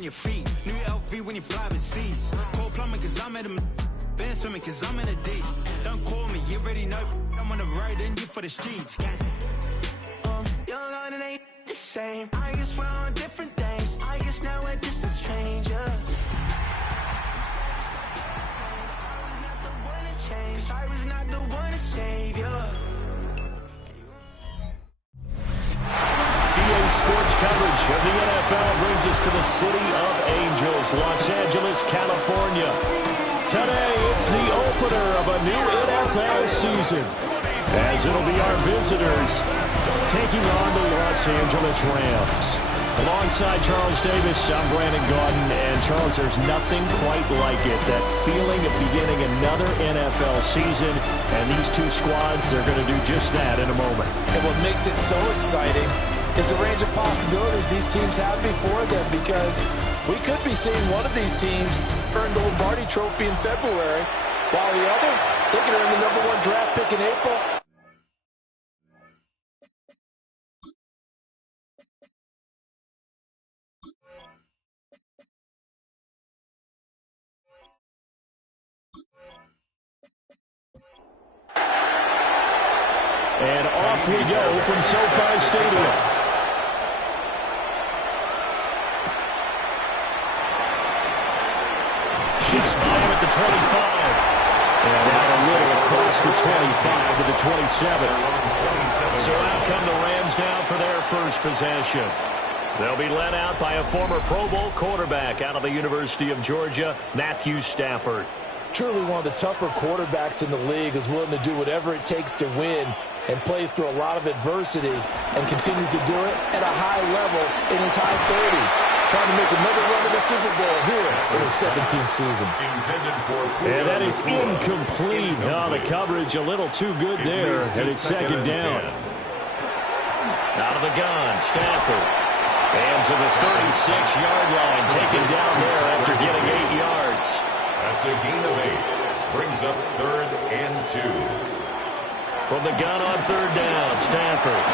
on your feet. New LV when you fly overseas. Cold plumbing cause I'm at a been swimming cause I'm in a deep. Don't call me, you already know. I'm on the road and you for the streets. Young on and ain't the same. I guess we're on different days. I guess now we're just as strangers. Cause I was not the one to save you. EA Sports coverage of the NFL brings us to the City of Angels, Los Angeles, California. Today, it's the opener of a new NFL season, as it'll be our visitors taking on the Los Angeles Rams. Alongside Charles Davis, I'm Brandon Gaudin, and Charles, there's nothing quite like it. That feeling of beginning another NFL season, and these two squads, they're going to do just that in a moment. And what makes it so exciting is the range of possibilities these teams have before them, because we could be seeing one of these teams earn the Lombardi Trophy in February, while the other, they could earn the #1 draft pick in April. And off we go from SoFi Stadium. Shoots by him at the 25. And out a little across the 25 to the 27. So out come the Rams now for their first possession. They'll be led out by a former Pro Bowl quarterback out of the University of Georgia, Matthew Stafford. Truly one of the tougher quarterbacks in the league, is willing to do whatever it takes to win and plays through a lot of adversity and continues to do it at a high level in his high 30s. Trying to make another run at the Super Bowl here in his 17th season. And that is incomplete. Oh, the coverage a little too good there, and it's second down. Out of the gun, Stafford. And to the 36-yard line, taken down there after getting 8 yards. That's a gain of 8. Brings up 3rd and 2. From the gun on 3rd down, Stafford.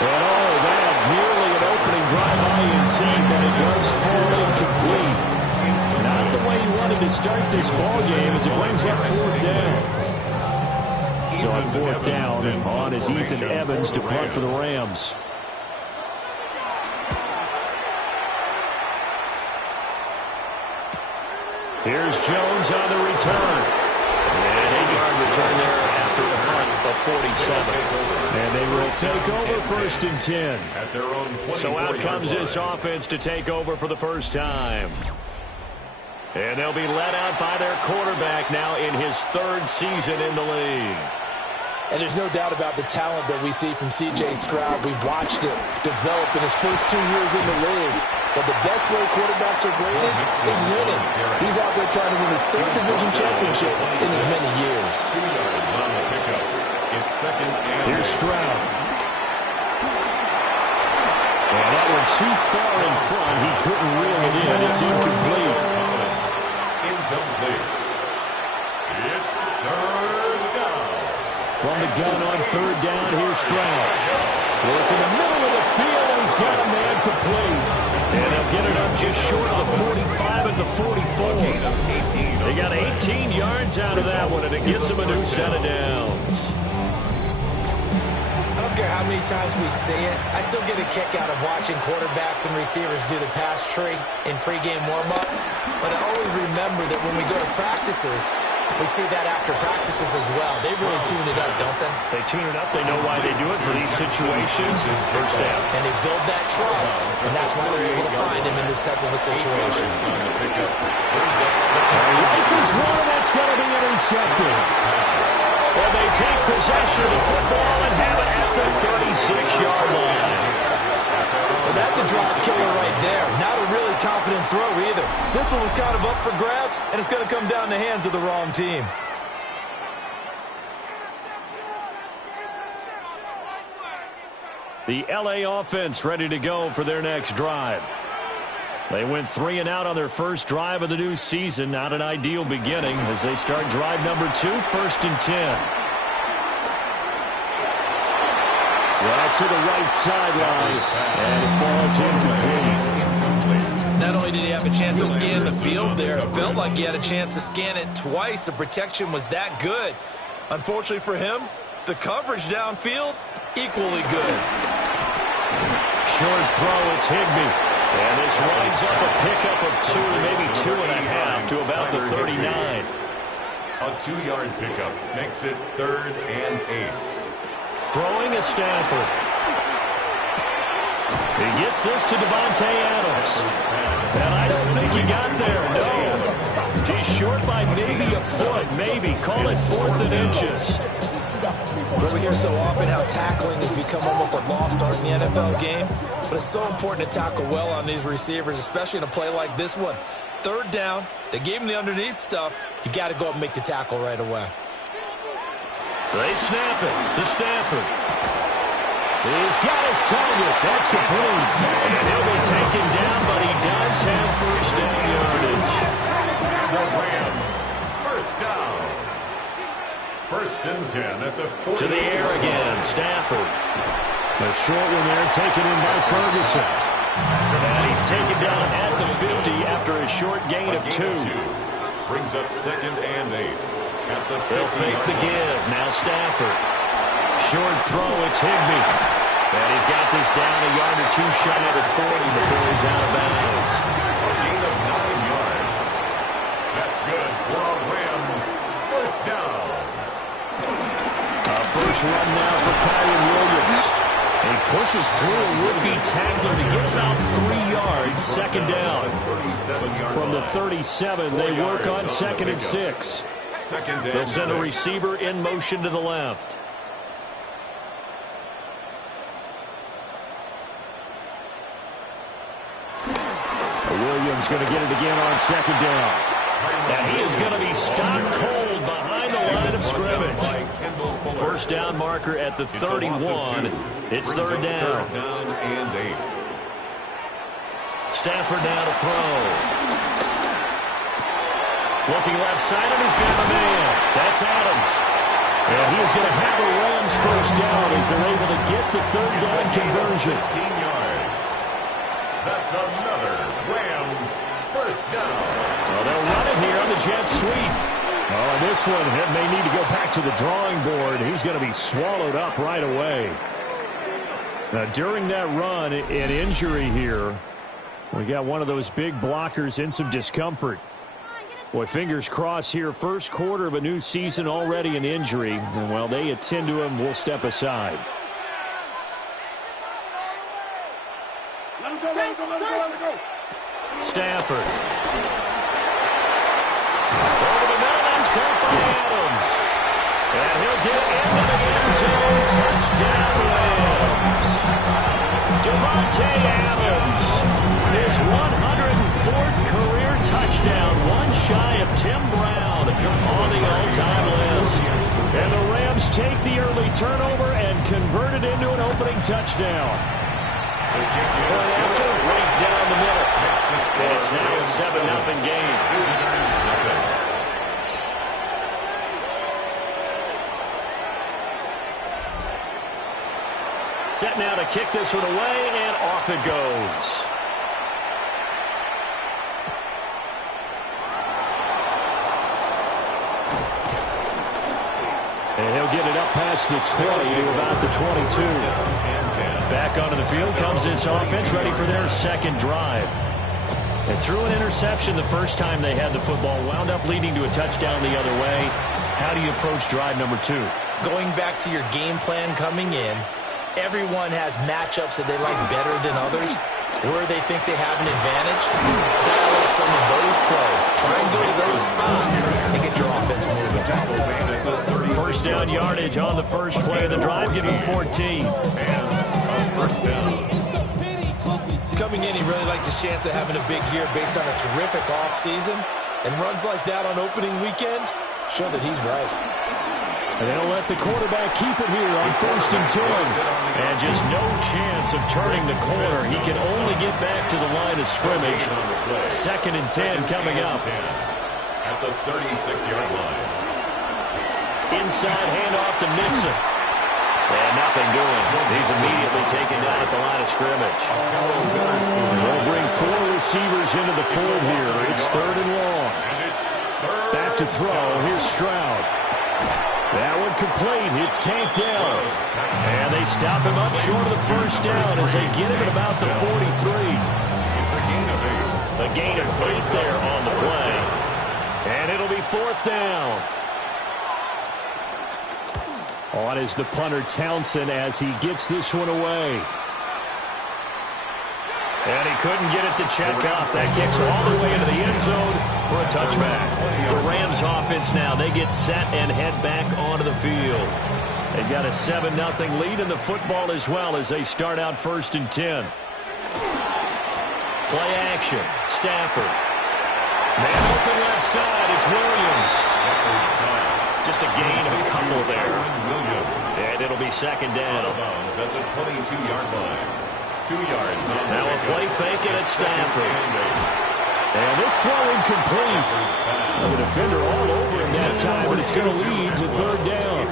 And all that, nearly an opening drive INT, but it does fall incomplete. Not the way you wanted to start this ball game as it brings up 4th down. So on 4th down, and on is Ethan Evans to punt for the Rams. Here's Jones on the return. And 8-yard return there after a punt of 47. And they will take over 1st and 10. At their own so out comes this offense to take over for the first time. And they'll be led out by their quarterback now in his 3rd season in the league. And there's no doubt about the talent that we see from C.J. Stroud. We've watched it develop in his first 2 years in the league. But the best way quarterbacks are graded is winning. He's out there trying to win his 3rd division championship in as many years. 2 yards on the pickup. It's 2nd and... Here's Stroud. And that one too far in front. He couldn't reel it in. It's incomplete. Incomplete. It's 3rd down. From the gun on 3rd down, here's Stroud. Work in the middle of the field, and he's got a man complete. And they'll get it up just short of the 45 at the 44. They got 18 yards out of that one, and it gets them a new set of downs. I don't care how many times we see it, I still get a kick out of watching quarterbacks and receivers do the pass tree in pregame warm-up. But I always remember that when we go to practices, we see that after practices as well. They really tune it up, don't they? They tune it up. They know why they do it for these situations. First down. And they build that trust, and that's why they're able to find him in this type of a situation. Rifles one, that's going to be intercepted. And they take possession of the football and have it at the 36-yard line. Well, that's a drop killer right there. Not a really confident throw either. This one was kind of up for grabs, and it's going to come down the hands of the wrong team. The LA offense ready to go for their next drive. They went 3 and out on their first drive of the new season. Not an ideal beginning as they start drive number 2, 1st and 10. Well, to the right sideline, and it falls incomplete. Not only did he have a chance to scan the field there, it felt like he had a chance to scan it twice. The protection was that good. Unfortunately for him, the coverage downfield, equally good. Short throw, it's Higbee. And this winds up a pickup of 2, maybe 2.5 to about the 39. A 2-yard pickup makes it 3rd and 8. Throwing is Stafford. He gets this to Davante Adams. And I don't think he got there, no. He's short by maybe a foot, maybe. Call it 4th and inches. Well, we hear so often how tackling has become almost a lost art in the NFL game. But it's so important to tackle well on these receivers, especially in a play like this one. 3rd down, they gave him the underneath stuff. You got to go up and make the tackle right away. They snap it to Stafford. He's got his target. That's complete. And he'll be taken down, but he does have first down yardage. The Rams, first down. 1st and 10 at the 40. To the air again, Stafford. A short one there taken in by Ferguson. And he's taken down at the 50 after a short gain of 2. Brings up 2nd and 8. At the 50. They'll fake the give. Now Stafford. Short throw, it's Higbee. And he's got this down a yard or 2 shy of the 40 before he's out of bounds. A gain of 9 yards. That's good for a Rams first down. First run now for Kyren Williams. He pushes through a would-be tackler to get about 3 yards, 2nd down. From the 37, they work on 2nd and 6. They'll send a receiver in motion to the left. Williams going to get it again on 2nd down. And he is going to be stopped cold behind the line of scrimmage. First down marker at the 31. It's 3rd down. Stafford now to throw. Looking left side, and he's got a man. That's Adams. And he is going to have a Rams first down as they're able to get the 3rd down conversion. 16 yards. That's another Rams first down. Well, they'll run it here on the jet sweep. Oh, and this one may need to go back to the drawing board. He's going to be swallowed up right away. Now, during that run, an injury here. We got one of those big blockers in some discomfort. Boy, fingers crossed here. First quarter of a new season, already an injury. And while they attend to him, we'll step aside. Stafford. Over the middle, that's caught by Adams. And he'll get into the end zone. Touchdown, Rams. Davante Adams. His 104th career touchdown. One shy of Tim Brown on the all-time list. And the Rams take the early turnover and convert it into an opening touchdown. Point after, right down the middle. And it's now a 7-0 game. Set now to kick this one away, and off it goes. And he'll get it up past the 20 to about the 22. Back onto the field comes this offense, ready for their 2nd drive. They threw an interception the first time they had the football, wound up leading to a touchdown the other way. How do you approach drive number 2? Going back to your game plan coming in, everyone has matchups that they like better than others. Where they think they have an advantage, dial up some of those plays. Try and go to those spots and get your offense moving. First down yardage on the first play of the drive, give him 14. First down. Coming in, he really liked his chance of having a big year based on a terrific offseason. And runs like that on opening weekend show that he's right. And they'll let the quarterback keep it here on 1st and 10. And just no chance of turning the corner. He can only get back to the line of scrimmage. 2nd and 10 coming up. At the 36-yard line. Inside handoff to Mixon. And nothing doing. He's immediately taken down at the line of scrimmage. They'll bring 4 receivers into the fold here. It's 3rd and long. Back to throw. Here's Stroud. That one complete. It's tanked down. And they stop him up short of the first down as they get him at about the 43. It's a gain of 8. A gain of 8 there on the play. And it'll be 4th down. On is the punter Townsend as he gets this one away. And he couldn't get it to check off. That kicks all the way into the end zone for a touchback. The Rams offense now, they get set and head back onto the field. They've got a 7-0 lead in the football as well as they start out 1st and 10. Play action. Stafford. Man open left side. It's Williams. Just a gain of a couple there. And it'll be 2nd down. At the 22-yard line. 2 yards. Now a play fake and it's Stafford. And this throw incomplete. The defender all over him that time, but it's going to lead to 3rd down.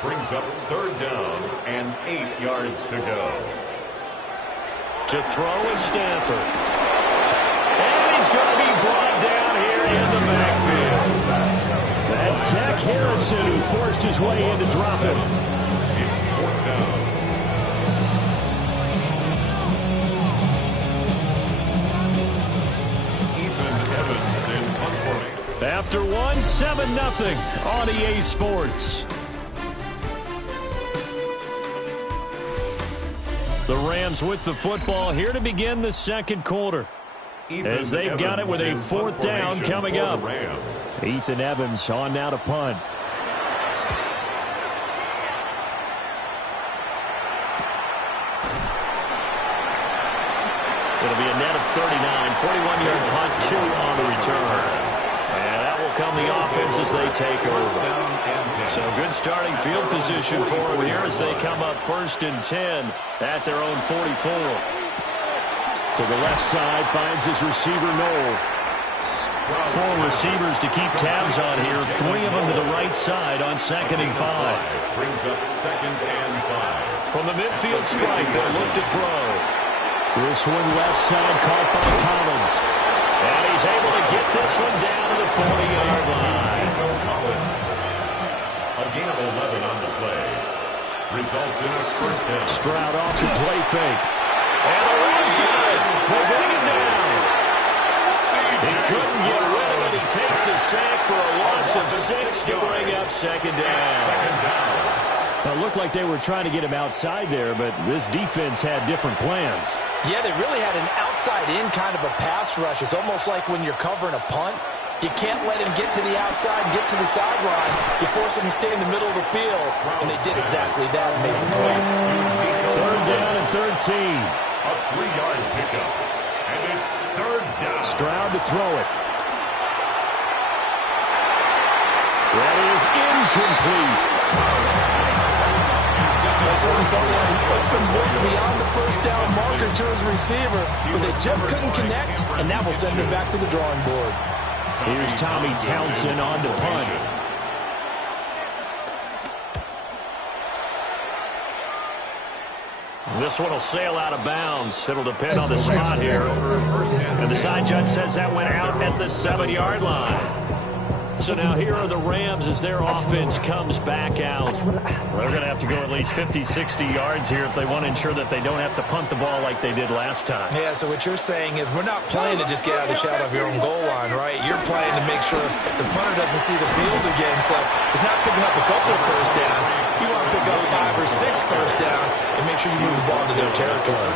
Brings up 3rd down and 8 yards to go. To throw is Stafford. And he's going to be brought down here in the backfield. That's Zach Harrison who forced his way in to drop him. It's 4th down. After one, 7-0 on EA Sports. The Rams with the football here to begin the 2nd quarter. As they've got it with a 4th down coming up. Ethan Evans on now to punt. It'll be a net of 39, 41-yard punt, 2 on the return. And that will come the offense as they take over. So good starting field position for them here as they come up 1st and 10 at their own 44. To the left side, finds his receiver, Noel. 4 receivers to keep tabs on here. 3 of them to the right side on 2nd and 5. Brings up 2nd and 5. From the midfield strike, they'll look to throw. This one left side caught by Collins. And he's able to get this one down to the 40-yard line. A gain of 11 on the play. Results in a 1st down. Stroud off the play fake. And the Rams got it. They bring it down. He couldn't get rid of it. He takes a sack for a loss of 6 to bring up 2nd down. 2nd down. It looked like they were trying to get him outside there, but this defense had different plans. Yeah, they really had an outside-in kind of a pass rush. It's almost like when you're covering a punt. You can't let him get to the outside and get to the sideline. You force him to stay in the middle of the field, and they did exactly that and made the play. 3rd down and 13. A 3-yard pickup. And it's 3rd down. Stroud to throw it. That is incomplete. Beyond the 1st down marker to his receiver, but they just couldn't connect, and that will send him back to the drawing board. Here's Tommy Townsend on to punt. This one will sail out of bounds. It'll depend on the spot here. And the side judge says that went out at the 7-yard line. So now here are the Rams as their offense comes back out. They're going to have to go at least 50, 60 yards here if they want to ensure that they don't have to punt the ball like they did last time. Yeah, so what you're saying is we're not playing to just get out of the shadow of your own goal line, right? You're playing to make sure the punter doesn't see the field again. So it's not picking up a couple of 1st downs. You want to pick up 5 or 6 1st downs and make sure you move the ball to their territory.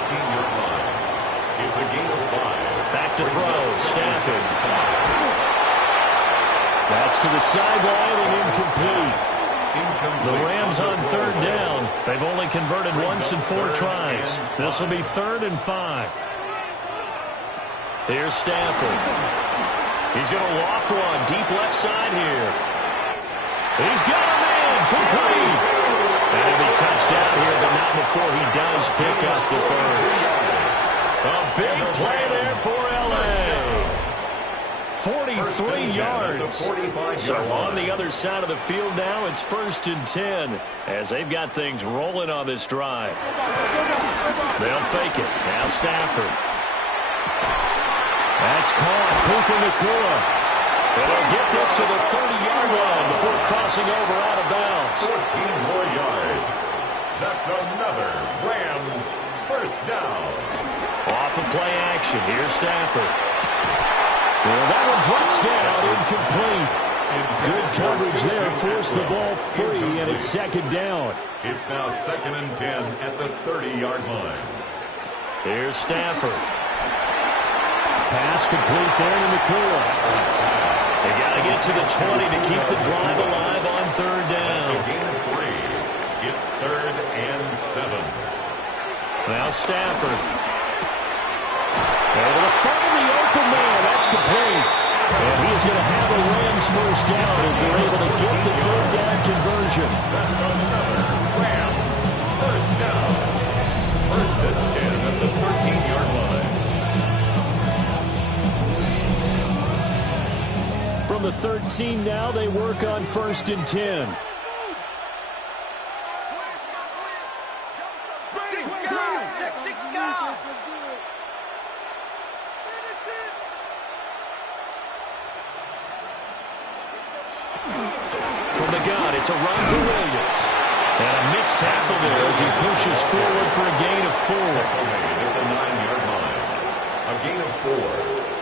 It's a gain of 5. Back to throw. Stafford. That's to the sideline and incomplete. The Rams on 3rd down. They've only converted once in 4 tries. This will be 3rd and 5. Here's Stafford. He's going to loft one deep left side here. He's got a man. Complete. That'll be touchdown here, but not before he does pick up the first. A big play there for L.A. 43 yards. So on the other side of the field now, it's 1st and 10 as they've got things rolling on this drive. They'll fake it. Now Stafford. That's caught. Puka Nacua. And they'll get this to the 30-yard line before crossing over out of bounds. 14 more yards. That's another Rams first down. Off of play action. Here's Stafford. Well, that one drops down, incomplete. Good coverage there. Forced the ball free, and it's 2nd down. It's now 2nd and 10 at the 30-yard line. Here's Stafford. Pass complete there to Nacua. They got to get to the 20 to keep the drive alive on 3rd down. It's a gain of 3. It's 3rd and 7. Now Stafford. Able to find the open man. That's complete. And he's going to have a Rams first down as they're able to get the 3rd down conversion. That's another Rams first down. 1st and 10 at the 13-yard line. From the 13 now, they work on 1st and 10. From the gun, it's a run for Williams. And a missed tackle there as he pushes forward for a gain of 4. At the 9-yard line. A gain of 4.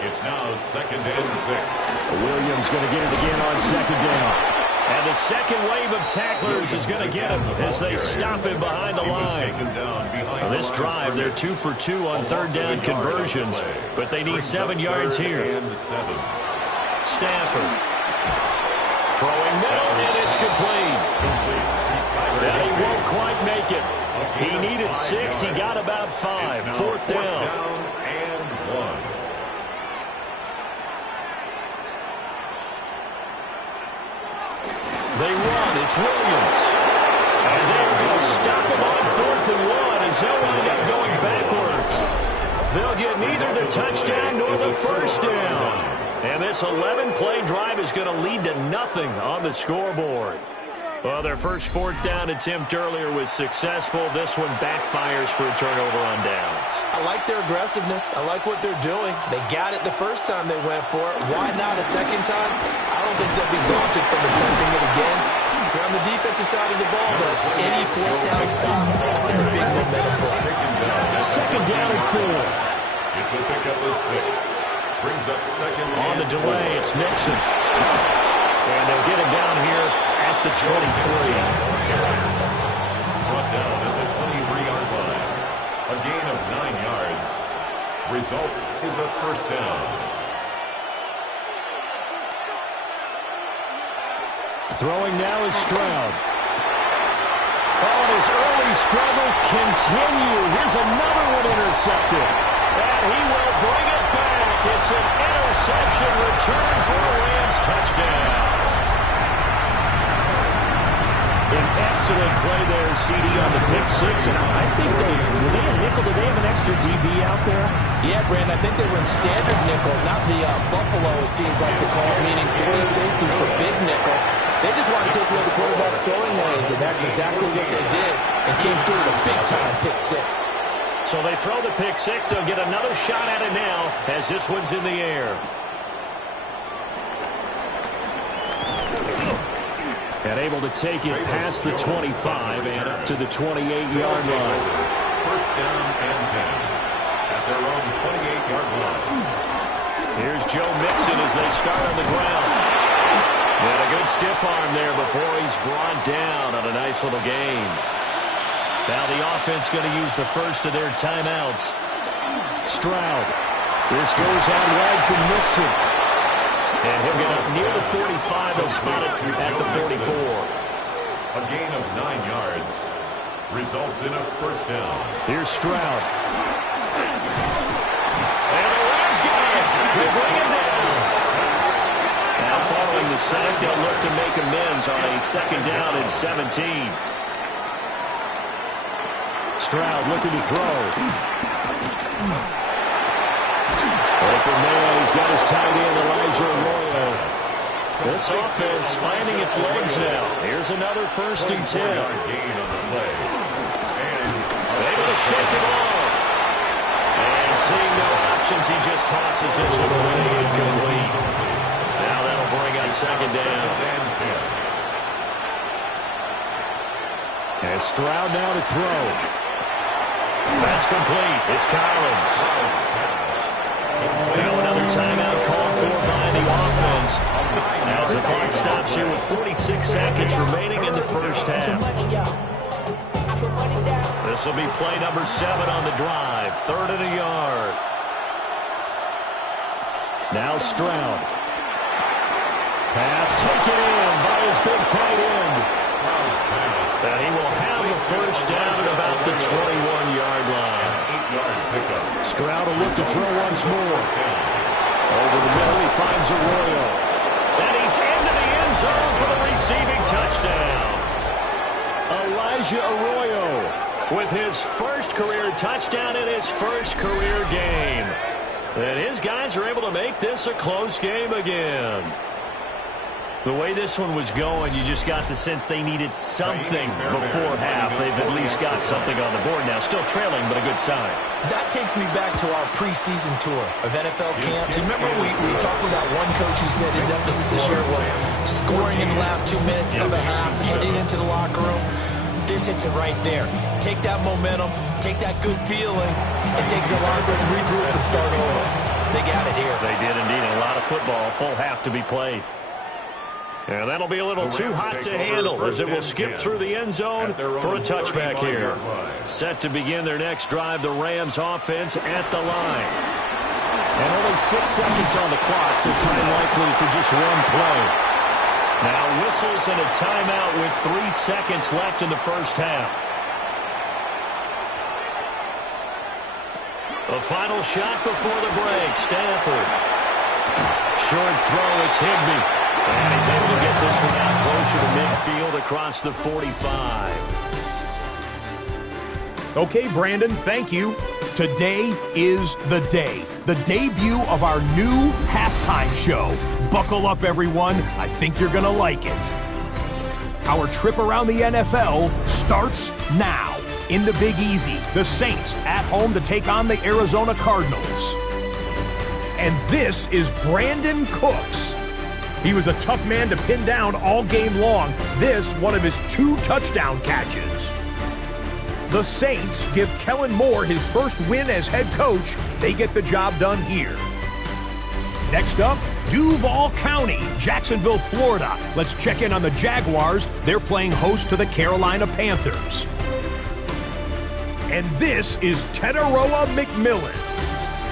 It's now 2nd and 6. Williams going to get it again on 2nd down. And the second wave of tacklers is going to get him as they stop him behind the line. On this drive, they're 2 for 2 on 3rd down conversions, but they need 7 yards here. Stafford. Throwing middle, and it's complete. Now he won't quite make it. He needed 6. He got about 5. 4th down. And 1. They run. It's Williams. And they're going to stop him on 4th and 1 as they'll wind up going backwards. They'll get neither the touchdown nor the first down. And this 11-play drive is going to lead to nothing on the scoreboard. Well, their first 4th down attempt earlier was successful. This one backfires for a turnover on downs. I like their aggressiveness. I like what they're doing. They got it the first time they went for it. Why not a second time? I don't think they'll be daunted from attempting it again. If you're on the defensive side of the ball, though, any 4th down stop is a big momentum play. 2nd down and 4. It's a pickup of 6. Brings up 2nd on the delay. It's Mixon. And they'll get him down here at the 23. Brought down at the 23-yard line. A gain of 9 yards. Result is a first down. Throwing now is Stroud. Oh, his early struggles continue. Here's another one intercepted. And he will bring it back. It's an interception return for a Rams touchdown. An excellent play there, CD, on the pick 6. And I think they a nickel. Did they have an extra DB out there? Yeah, Brandon, I think they were in standard nickel, not the Buffalo, as teams like to call it, meaning 3 safeties for big nickel. They just want to take away the quarterback's throwing lanes, and that's exactly what they did, and came through the big-time pick 6. So they throw the pick 6. They'll get another shot at it now as this one's in the air. And able to take it past the 25 and up to the 28-yard line. First down and 10 at their own 28-yard line. Here's Joe Mixon as they start on the ground. And a good stiff arm there before he's brought down on a nice little gain. Now the offense going to use the first of their timeouts. Stroud. This goes out wide from Mixon. And he'll get up near the 45. They'll spot it at the 44. A gain of 9 yards results in a first down. Here's Stroud. And the Rams got it. They bring it down. Now following the sack, they'll look to make amends on a 2nd down and 17. Stroud looking to throw. Baker Mayhew's got his tight end, Elijah Arroyo. This offense finding its legs now. Here's another 1st and 10. Able to shake him off. And seeing no options, he just tosses this one away incomplete. Now that'll bring up 2nd down. And Stroud now to throw. That's complete. It's Collins. Now another timeout called for by the offense. As the clock stops here with 46 seconds remaining in the first half. This will be play number 7 on the drive. 3rd and a yard. Now Stroud. Pass taken in by his big tight end. And he will have a first down at about the 21-yard line. Stroud will look to throw once more. Over the middle, he finds Arroyo. And he's into the end zone for the receiving touchdown. Elijah Arroyo with his first career touchdown in his first career game. And his guys are able to make this a close game again. The way this one was going, you just got the sense they needed something before half. They've at least got something on the board now. Still trailing, but a good sign. That takes me back to our preseason tour of NFL camps. You remember we talked with that one coach who said his emphasis this year was scoring in the last 2 minutes of a half, heading into the locker room. This hits it right there. Take that momentum, take that good feeling, and take the locker room, regroup, and start over. They got it here. They did indeed. A lot of football, full half to be played. And that'll be a little too hot to handle as it will skip through the end zone for a touchback here. Set to begin their next drive, the Rams offense at the line. And only 6 seconds on the clock, so time likely for just one play. Now whistles and a timeout with 3 seconds left in the first half. A final shot before the break. Stafford. Short throw, it's Higbee. And he's able to get this one out closer to midfield across the 45. Okay, Brandon, thank you. Today is the day. The debut of our new halftime show. Buckle up, everyone. I think you're going to like it. Our trip around the NFL starts now. In the Big Easy, the Saints at home to take on the Arizona Cardinals. And this is Brandon Cooks. He was a tough man to pin down all game long. This, one of his 2 touchdown catches. The Saints give Kellen Moore his first win as head coach. They get the job done here. Next up, Duval County, Jacksonville, Florida. Let's check in on the Jaguars. They're playing host to the Carolina Panthers. And this is Tetaroa McMillan.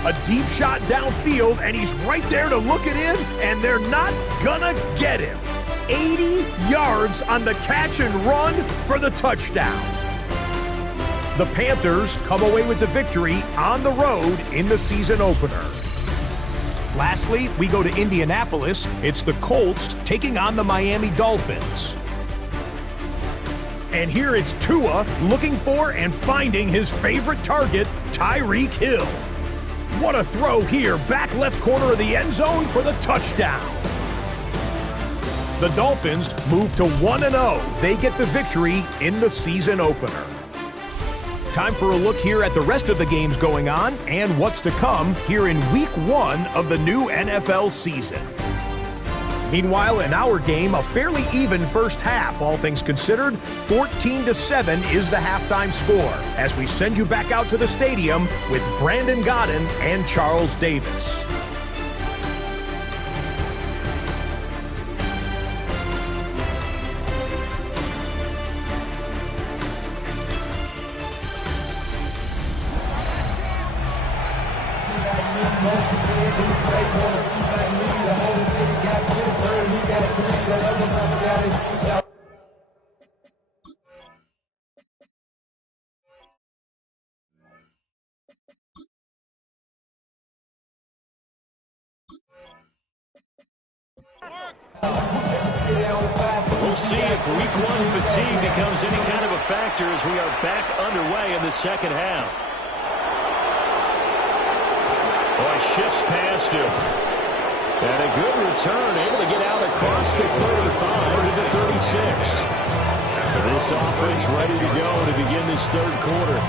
A deep shot downfield, and he's right there to look it in, and they're not gonna get him. 80 yards on the catch and run for the touchdown. The Panthers come away with the victory on the road in the season opener. Lastly, we go to Indianapolis. It's the Colts taking on the Miami Dolphins. And here it's Tua looking for and finding his favorite target, Tyreek Hill. What a throw here, back left corner of the end zone for the touchdown. The Dolphins move to 1-0. They get the victory in the season opener. Time for a look here at the rest of the games going on and what's to come here in Week 1 of the new NFL season. Meanwhile, in our game, a fairly even first half, all things considered. 14-7 is the halftime score as we send you back out to the stadium with Brandon Godden and Charles Davis. We'll see if Week 1 fatigue becomes any kind of a factor as we are back underway in the second half. Boy, shifts past him. And a good return, able to get out across the 35 to the 36. This offense ready to go to begin this third quarter.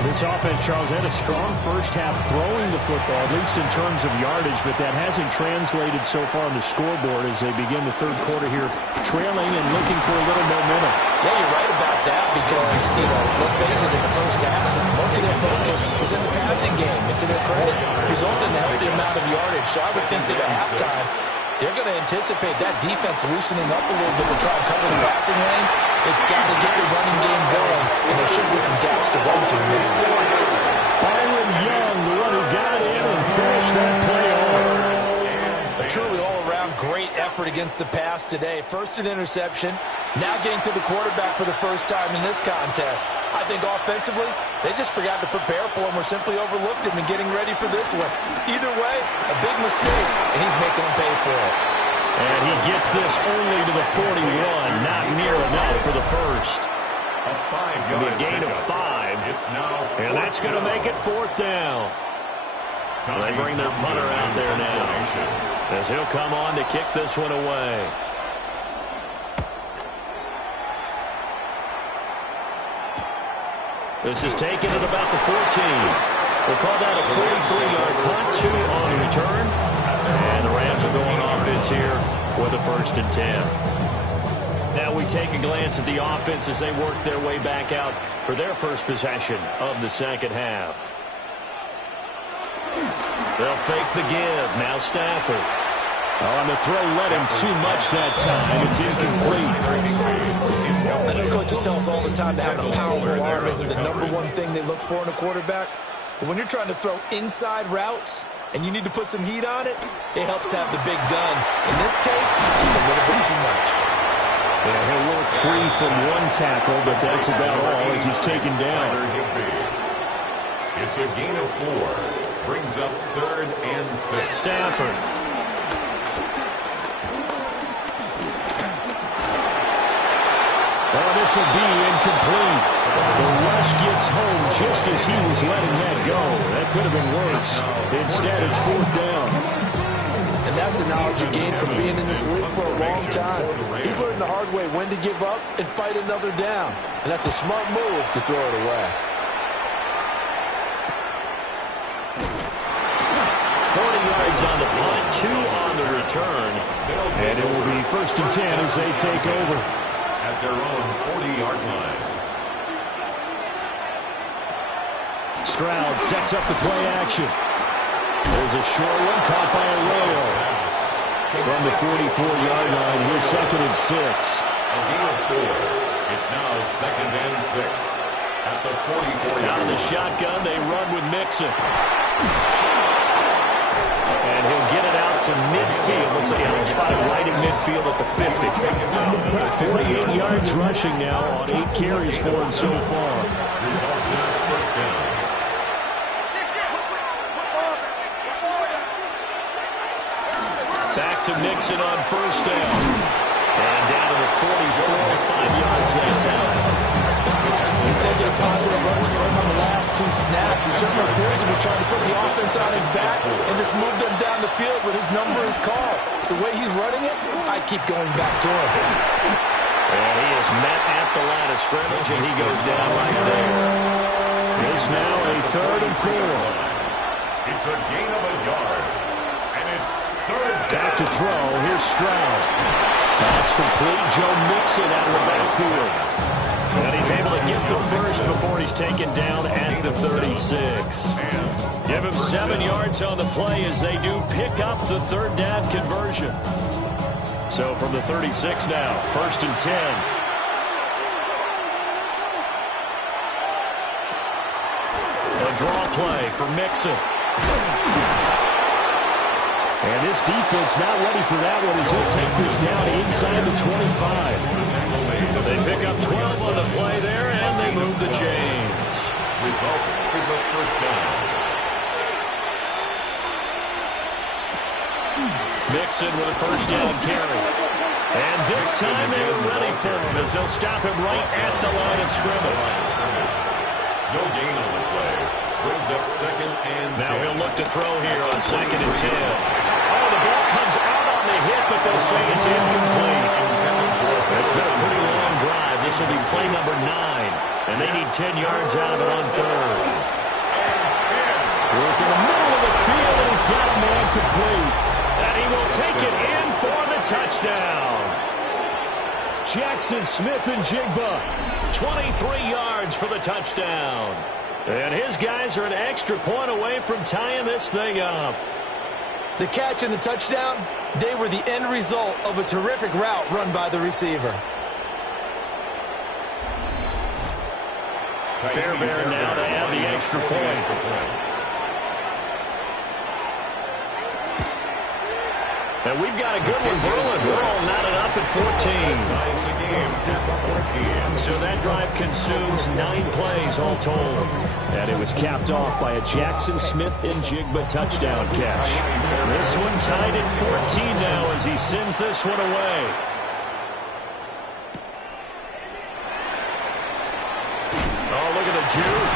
This offense, Charles, had a strong first half throwing the football, at least in terms of yardage, but that hasn't translated so far on the scoreboard as they begin the third quarter here, trailing and looking for a little momentum. Yeah, you're right about that because, let's face it, in the first half, most of their focus was in the passing game. And to their credit, resulted in a healthy amount of yardage. So I would think that at halftime, they're going to anticipate that defense loosening up a little bit to try and cover the passing lanes. They've got to get the running game going, and there should be some gaps to run through now. Byron Young, the one who got in and finished that play off. A truly all-around great effort against the pass today. First an interception, now getting to the quarterback for the first time in this contest. I think offensively, they just forgot to prepare for him or simply overlooked him in getting ready for this one. Either way, a big mistake, and he's making them pay for it. And he gets this only to the 41, not near enough for the first. A 5-yard gain of 5. It's now and that's going to make it fourth down. They bring their punter out there now, as he'll come on to kick this one away. This is taken at about the 14. We'll call that a 43-yard punt, 2 on the return. And the Rams are going offense here with a 1st and 10. Now we take a glance at the offense as they work their way back out for their first possession of the second half. They'll fake the give. Now Stafford. On the throw, let him too much that time. It's incomplete. I know coaches tell us all the time that having a powerful arm isn't the #1 thing they look for in a quarterback. But when you're trying to throw inside routes and you need to put some heat on it, it helps have the big gun. In this case, just a little bit too much. Yeah, he'll work free from one tackle, but that's about all as he's taken down. It's a gain of 4. Brings up 3rd and 6. Stafford. Oh, this will be incomplete. The rush gets home just as he was letting that go. That could have been worse. Instead, it's 4th down. And that's the knowledge you gain from being in this league for a long time. He's learned the hard way when to give up and fight another down. And that's a smart move to throw it away. 40 yards on the punt, 2 on the return. And it will be 1st and 10 as they take over. At their own 40-yard line. Stroud sets up the play action. There's a short one caught by Arroyo. From the 44-yard line, here's 2nd and 6. A gain of 4. It's now 2nd and 6. At the 44-yard line. Out of the shotgun, they run with Mixon. And he'll get it out to midfield. Looks like he'll spot it right in midfield at the 50. 48 yards rushing now on 8 carries for him so far. Results in a 1st down. Back to Mixon on 1st down. And down to the 44, 5 yards that time. Consecutive positive runs for him on the last 2 snaps. He certainly appears to be trying to put the offense on his back and just move them down the field, but his number is called. The way he's running it, I keep going back to him. And he is met at the line of scrimmage, and he goes down right there. It's now a 3rd and 4. It's a gain of a yard. And it's 3rd down. Back to throw. Here's Stroud. Pass complete. Joe Mixon out of the backfield. And he's able to get the first before he's taken down at the 36. Give him 7 yards on the play as they do pick up the 3rd down conversion. So from the 36 now, 1st and 10. A draw play for Mixon. And this defense not ready for that one as he'll take this down inside the 25. They pick up 12 on the play there, and they move the chains. Result is a 1st down. Mixon with a 1st down carry. And this time they were ready for him as they'll stop him right at the line of scrimmage. No gain on the play. Brings up 2nd and 10. Now he'll look to throw here on 2nd and 10. Oh, the ball comes out on the hit, but they'll say it's incomplete. It's been a pretty long drive. This will be play number 9, and they need 10 yards out of it on 3rd. Work in the middle of the field, and he's got a man complete. And he will take it in for the touchdown. Jackson Smith-Njigba, 23 yards for the touchdown. And his guys are an extra point away from tying this thing up. The catch and the touchdown, they were the end result of a terrific route run by the receiver. Fairbairn now to add the extra point. And we've got a good one, Berlin. We're all knotted up at 14. So that drive consumes 9 plays all told. And it was capped off by a Jackson Smith-Njigba touchdown catch. This one tied at 14 now as he sends this one away. Oh, look at the juke.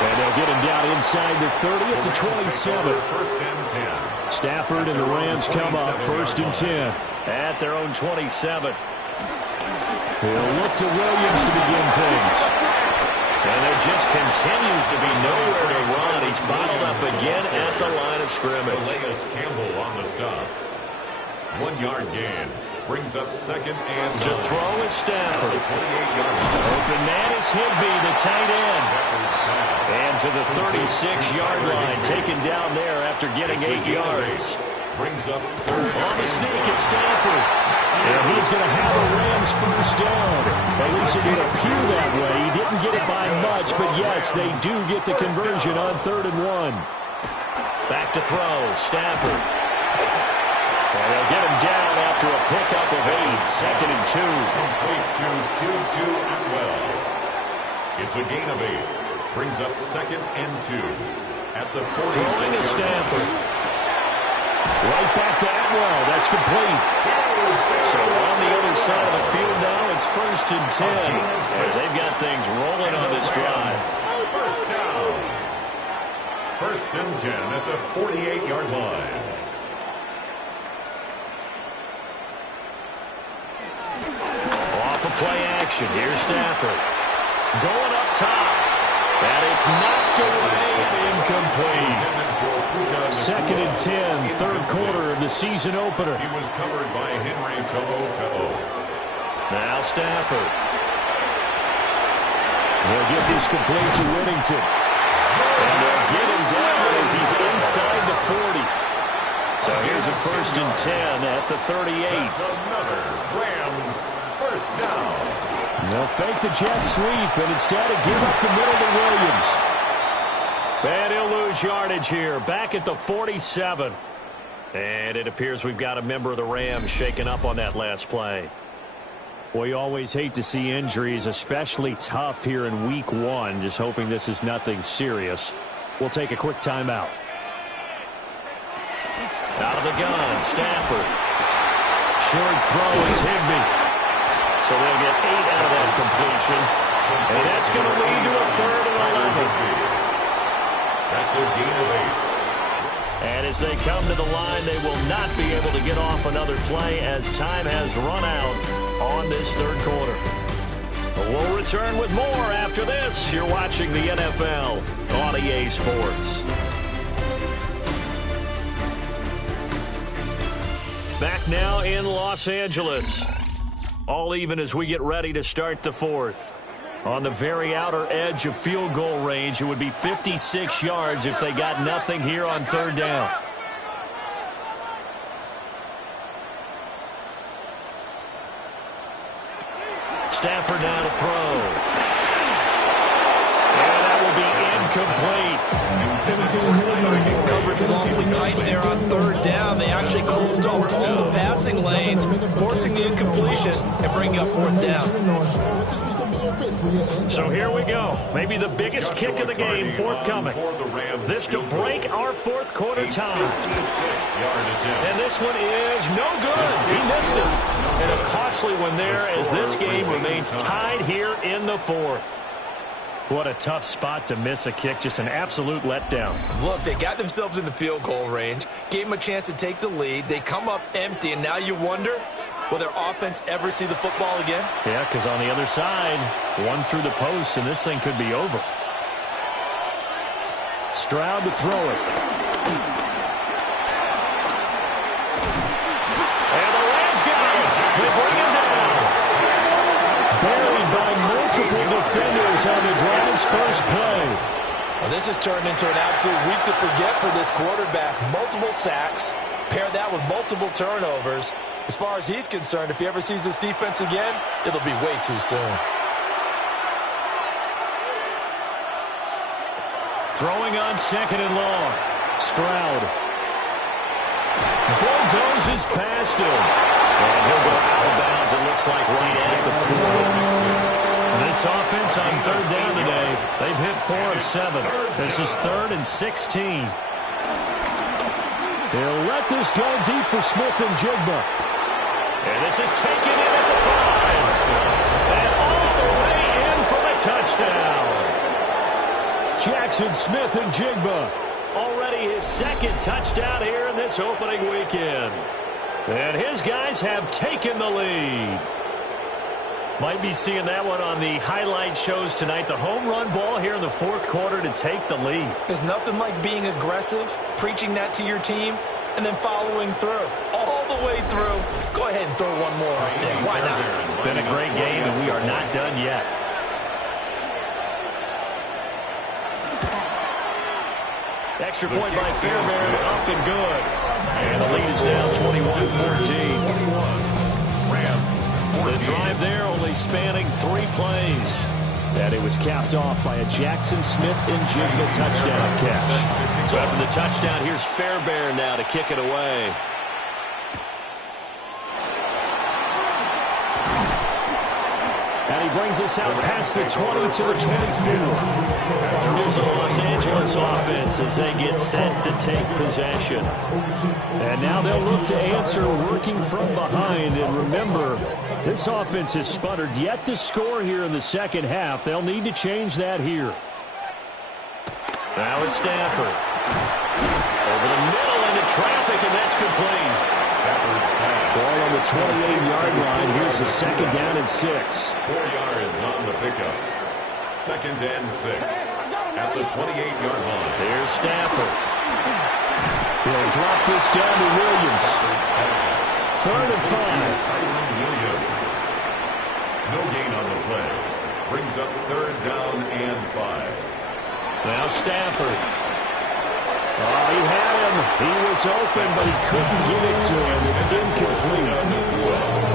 And they'll get him down inside the 30 at the 27. 1st and 10. Stafford and the Rams come up 1st and 10 at their own 27. He'll look to Williams to begin things. And there just continues to be nowhere to run. He's bottled up again at the line of scrimmage. Calais Campbell on the stop. 1-yard gain. Brings up 2nd and 9. To throw is Stafford. 28-yard line. Open man is Higbee, the tight end. And to the 36-yard line, taken down there after getting 8 yards. Brings up 3rd. On the sneak, it's Stafford. And he's going to have a Rams first down. At least it would appear that way. He didn't get it by much, but yes, they do get the conversion on 3rd and 1. Back to throw, Stafford. And they'll get him down after a pickup of 8, 2nd and 2. Complete to Tutu Atwell. It's a gain of 8. Brings up 2nd and 2 at the 46. Throwing to Stafford. Right back to Atwell. That's complete. So on the other side of the field now, it's 1st and 10 as they've got things rolling on this drive. First down. 1st and 10 at the 48-yard line. Off of play action. Here's Stafford. Going up top. And it's knocked away and incomplete. 2nd and 10, 3rd quarter of the season opener. He was covered by Henry To'o. Now Stafford. They'll get this complete to Whittington. And they'll get him down as he's inside the 40. So here's a 1st and 10 at the 38. That's another Rams first down. They'll fake the jet sweep and instead give up the middle to Williams. And he'll lose yardage here, back at the 47. And it appears we've got a member of the Rams shaken up on that last play. We always hate to see injuries, especially tough here in week 1. Just hoping this is nothing serious. We'll take a quick timeout. Out of the gun, Stafford. Short throw is Higbee. So they'll get 8 out of that completion. And that's going to lead to a 3rd and 11. That's a gain of 8. And as they come to the line, they will not be able to get off another play as time has run out on this 3rd quarter. But we'll return with more after this. You're watching the NFL on EA Sports. Back now in Los Angeles. All even as we get ready to start the 4th. On the very outer edge of field goal range, it would be 56 yards if they got nothing here on 3rd down. Stafford now to throw. And that will be incomplete. Coverage was awfully tight there on 3rd down. They actually closed off all the passing lanes, forcing the incompletion and bringing up 4th down. So here we go. Maybe the biggest kick of the game forthcoming. This to break our 4th quarter tie. And this one is no good. He missed it. And a costly one there as this game remains tied here in the 4th. What a tough spot to miss a kick. Just an absolute letdown. Look, they got themselves in the field goal range, gave them a chance to take the lead. They come up empty, and now you wonder, will their offense ever see the football again? Yeah, because on the other side, one through the post, and this thing could be over. Stroud to throw it. And the Rams got it. They bring him down. Buried by multiple defenders on the drive's first play. Well, this has turned into an absolute week to forget for this quarterback. Multiple sacks, pair that with multiple turnovers. As far as he's concerned, if he ever sees this defense again, it'll be way too soon. Throwing on second and long. Stroud. Bulldozes past him. And he'll go out of bounds, it looks like, right at the 4. This offense on third down today, they've hit 4 of 7. This is 3rd and 16. He'll let this go deep for Smith-Njigba. And this is taken in at the 5. And all the way in for the touchdown. Jackson Smith-Njigba, already his 2nd touchdown here in this opening weekend. And his guys have taken the lead. Might be seeing that one on the highlight shows tonight. The home run ball here in the 4th quarter to take the lead. There's nothing like being aggressive, preaching that to your team, and then following through. All the way through. Go ahead and throw one more up there. Why not? Been a great game, and we are not done yet. Extra point by Fairbairn, up and good. And the lead is now 21-14. The drive there only spanning 3 plays. And it was capped off by a Jackson Smith-Njigba touchdown catch. So after the touchdown, here's Fairbairn now to kick it away. And he brings us out past the 20 to the 24. Here's the Los Angeles offense as they get set to take possession. And now they'll look to answer working from behind. And remember, this offense has sputtered yet to score here in the second half. They'll need to change that here. Now it's Stafford. Over the middle into traffic, and that's complete. Ball on the 28-yard line. Here's the 2nd down and 6. 4 yards on the pickup. 2nd and 6 at the 28-yard line. Here's Stafford. He'll drop this down to Williams. 3rd and 5. No gain on the play. Brings up 3rd down and 5. Now Stafford. Oh, he had him. He was open, but he couldn't give it to him. It's incomplete.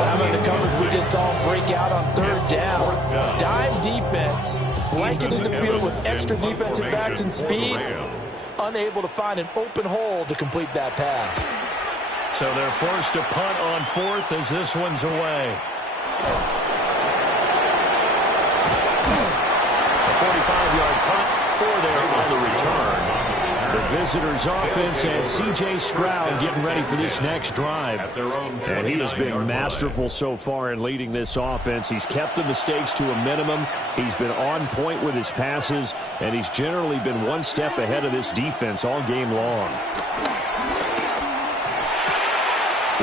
How about the coverage we just saw break out on 3rd down? Dive defense, blanketed the field with extra defensive backs and speed, unable to find an open hole to complete that pass. So they're forced to punt on 4th as this one's away. A 45-yard punt for there on the return. The visitors' offense and C.J. Stroud getting ready for this next drive. And he has been masterful so far in leading this offense. He's kept the mistakes to a minimum. He's been on point with his passes, and he's generally been one step ahead of this defense all game long.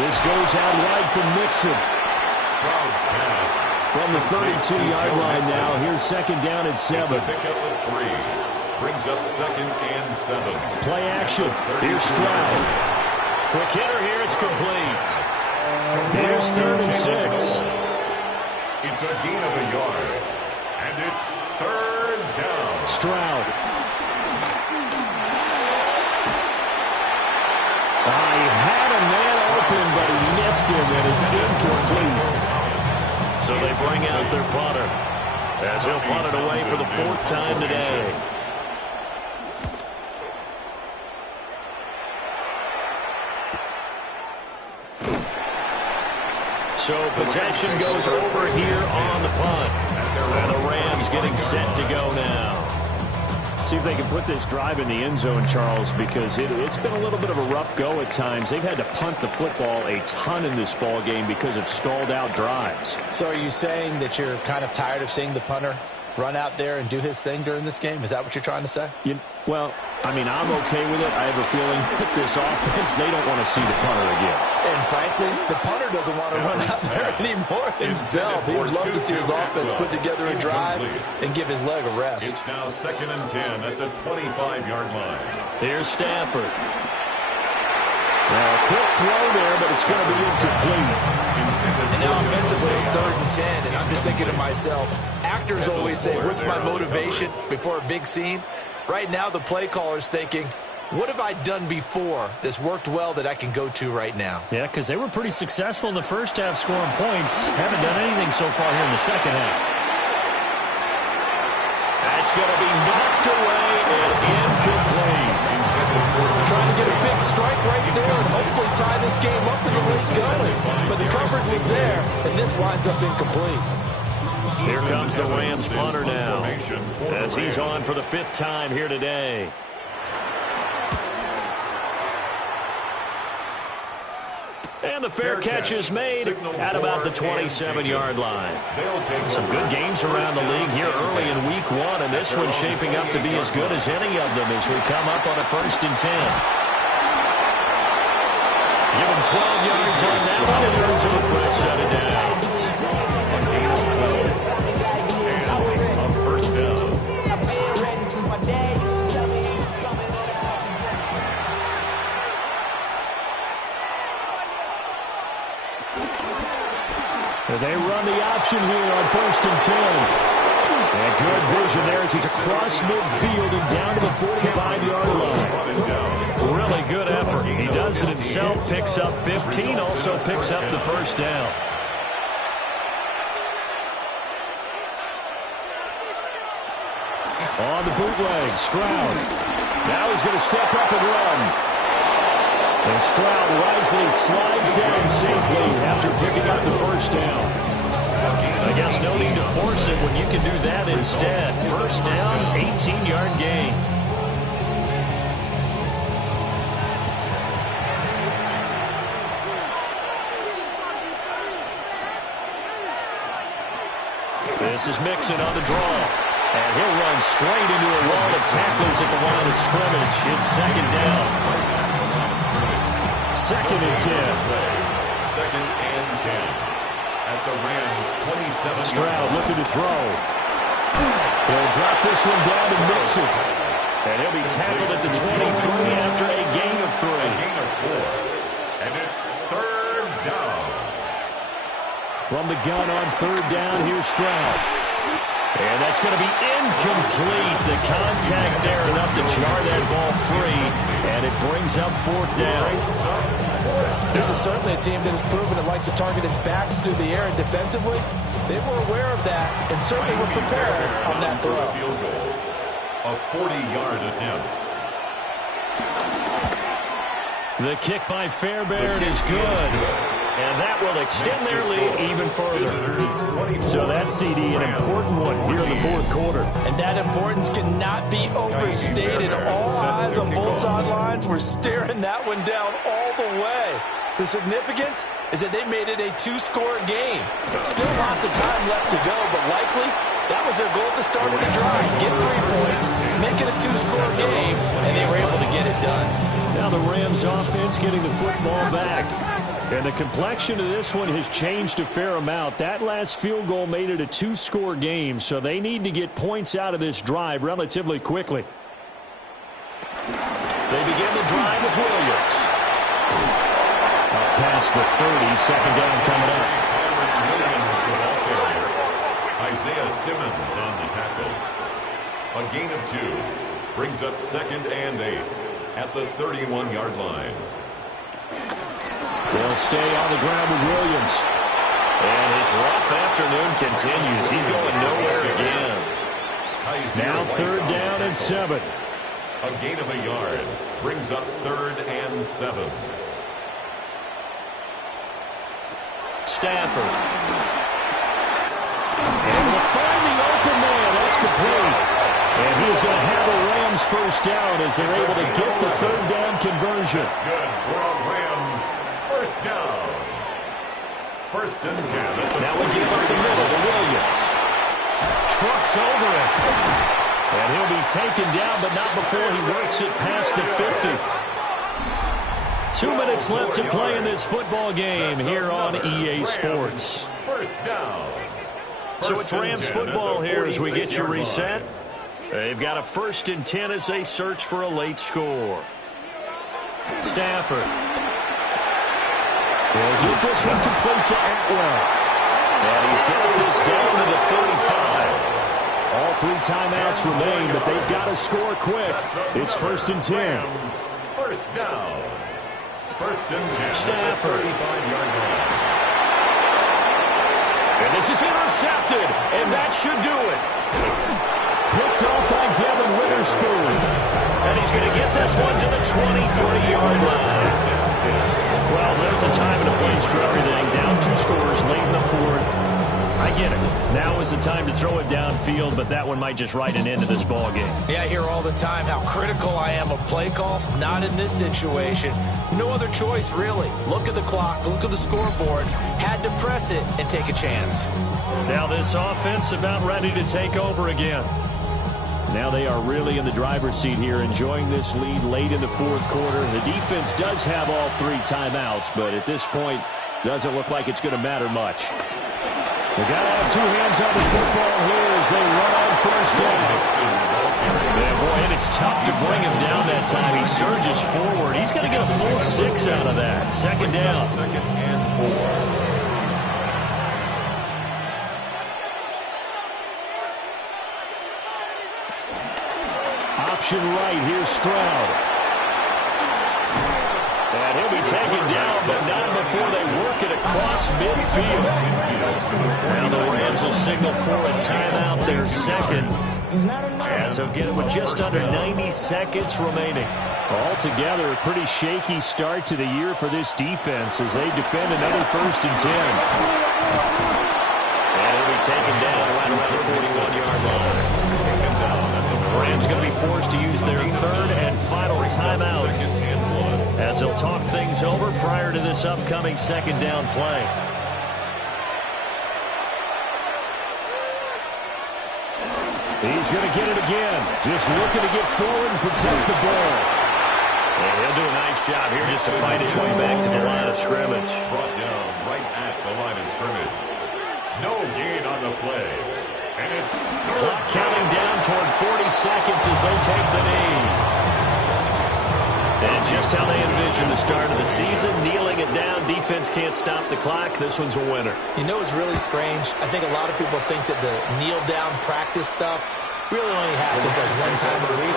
This goes out wide from Mixon. From the 32-yard line now, here's 2nd down and 7. Brings up 2nd and 7. Play action. Here's Stroud. Quick hitter here. It's complete. Here's 3rd and 6. It's a gain of a yard. And it's 3rd down. Stroud. He had a man open, but he missed him, and it's incomplete. So they bring out their punter, as he'll punt it away for the 4th time today. So possession goes over here on the punt. And the Rams getting set to go now. See if they can put this drive in the end zone, Charles, because it's been a little bit of a rough go at times. They've had to punt the football a ton in this ball game because of stalled out drives. So are you saying that you're kind of tired of seeing the punter run out there and do his thing during this game? Is that what you're trying to say? Well, I mean, I'm okay with it. I have a feeling that this offense, they don't want to see the punter again. And frankly, the punter doesn't want to run out there anymore himself. He would love to see his offense put together a drive and give his leg a rest. It's now 2nd and 10 at the 25-yard line. Here's Stafford. Now, a quick throw there, but it's going to be incomplete. And now offensively, it's 3rd and 10, and I'm just thinking to myself, actors always say, what's my motivation before a big scene? Right now, the play caller's thinking, what have I done before that's worked well that I can go to right now? Yeah, because they were pretty successful in the first half scoring points. Haven't done anything so far here in the second half. That's going to be knocked away and incomplete. Trying to get a big strike right there and hopefully tie this game up in the late going. But the coverage was there, and this winds up incomplete. Here comes the Rams punter now, as he's on for the 5th time here today. And the fair catch is made at about the 27-yard line. Some good games around the league here early in week 1, and this one's shaping up to be as good as any of them as we come up on a 1st and 10. Give him 12 yards on that one, and earns him a fresh set of downs. They run the option here on 1st and 10. And good vision there as he's across midfield and down to the 45-yard line. Really good effort. He does it himself, picks up 15, also picks up the 1st down. On the bootleg, Stroud. Now he's going to step up and run. And Stroud wisely slides down safely after picking up the 1st down. I guess no need to force it when you can do that instead. 1st down, 18-yard gain. This is Mixon on the draw. And he'll run straight into a wall of tacklers at the line of scrimmage. It's 2nd down. 2nd and 10. 2nd and 10 at the Rams 27. Stroud looking to throw. He'll drop this one down to Mixon. And he'll be tackled at the 23 after a gain of 3. A gain of 4. And it's 3rd down. From the gun on 3rd down, here's Stroud. And that's going to be incomplete. The contact there enough to jar that ball free. And it brings up 4th down. This is certainly a team that has proven it likes to target its backs through the air and defensively. They were aware of that and certainly were prepared on that throw. Field goal. A 40-yard attempt. The kick by Fairbairn is good. And that will extend their lead even further. So that CD, an important one here in the 4th quarter. And that importance cannot be overstated. All eyes on both sidelines were staring that one down all the way. The significance is that they made it a 2-score game. Still lots of time left to go, but likely that was their goal at the start of the drive. Get 3 points, make it a 2-score game, and they were able to get it done. Now the Rams offense getting the football back. And the complexion of this one has changed a fair amount. That last field goal made it a 2-score game, so they need to get points out of this drive relatively quickly. They begin the drive with Williams. Up past the 30, 2nd down coming up. Williams, the ball carrier. Isaiah Simmons on the tackle. A gain of 2 brings up 2nd and 8 at the 31-yard line. They'll stay on the ground with Williams. And his rough afternoon continues. He's going nowhere again. Now 3rd down and 7. A gain of a yard brings up 3rd and 7. Stafford. Able to find the open man. That's complete. And he's going to have a Rams 1st down as they're able to get the 3rd down conversion. That's good for a Rams 1st down. 1st and 10. Now we give up the middle to Williams. Trucks over it. And he'll be taken down, but not before he works it past the 50. 2 minutes left to play in this football game here on EA Sports. First down. So it's Rams football here as we get you reset. They've got a 1st and 10 as they search for a late score. Stafford. Will get this one complete to Atwell. And he's got this down to the 35. All 3 timeouts remain, but they've got to score quick. It's 1st and 10. First down. 1st and 10. Stafford. 35-yard line. And this is intercepted, and that should do it. Picked off by Devin Witherspoon. And he's going to get this one to the 23-yard line. Well, there's a time and a place for everything. Down 2 scores late in the 4th. I get it. Now is the time to throw it downfield, but that one might just write an end to this ball game. Yeah, I hear all the time how critical I am of play calls. Not in this situation. No other choice, really. Look at the clock. Look at the scoreboard. Had to press it and take a chance. Now this offense about ready to take over again. Now they are really in the driver's seat here, enjoying this lead late in the 4th quarter. The defense does have all 3 timeouts, but at this point, doesn't look like it's going to matter much. They got to have 2 hands on the football here as they run on 1st down. Yeah, boy, and it's tough to bring him down that time. He surges forward. He's going to get a full 6 out of that. 2nd down. 2nd and 4. Option right, here's Stroud. And he'll be taken down, but not before they work it across midfield. Now the Rams will signal for a timeout, their 2nd. As they'll get it with just under 90 seconds remaining. Altogether, a pretty shaky start to the year for this defense as they defend another 1st and 10. And he'll be taken down right around the 41-yard line. The Rams going to be forced to use their 3rd and final timeout as they'll talk things over prior to this upcoming 2nd down play. He's going to get it again. Just looking to get forward and protect the ball. And he'll do a nice job here just to fight his way back to the line of scrimmage. Brought down right at the line of scrimmage. No gain on the play. And it's clock counting down toward 40 seconds as they take the knee. And just how they envision the start of the season, kneeling it down. Defense can't stop the clock. This one's a winner. You know what's really strange? I think a lot of people think that the kneel-down practice stuff really only happens like 1 time a week.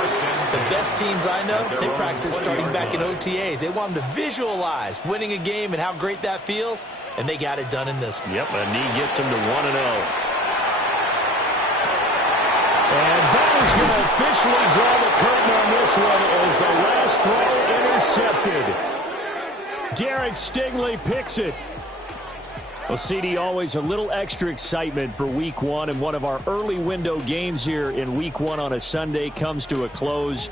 The best teams I know, they practice starting back in OTAs. They want them to visualize winning a game and how great that feels, and they got it done in this one. Yep, a knee gets them to 1-0. And that is going to officially draw the curtain on this one as the last throw intercepted. Derek Stingley picks it. Well, CD, always a little extra excitement for Week 1, and one of our early window games here in Week 1 on a Sunday comes to a close.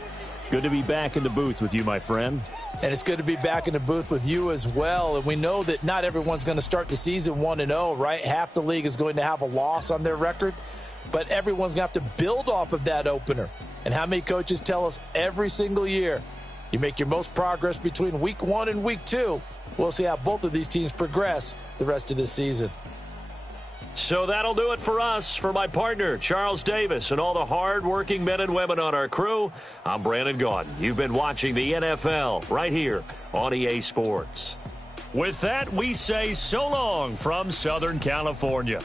Good to be back in the booth with you, my friend. And it's good to be back in the booth with you as well. And we know that not everyone's going to start the season 1-0, right? Half the league is going to have a loss on their record. But everyone's going to have to build off of that opener. And how many coaches tell us every single year, you make your most progress between Week 1 and Week 2. We'll see how both of these teams progress the rest of this season. So that'll do it for us. For my partner, Charles Davis, and all the hard-working men and women on our crew, I'm Brandon Gaudin. You've been watching the NFL right here on EA Sports. With that, we say so long from Southern California.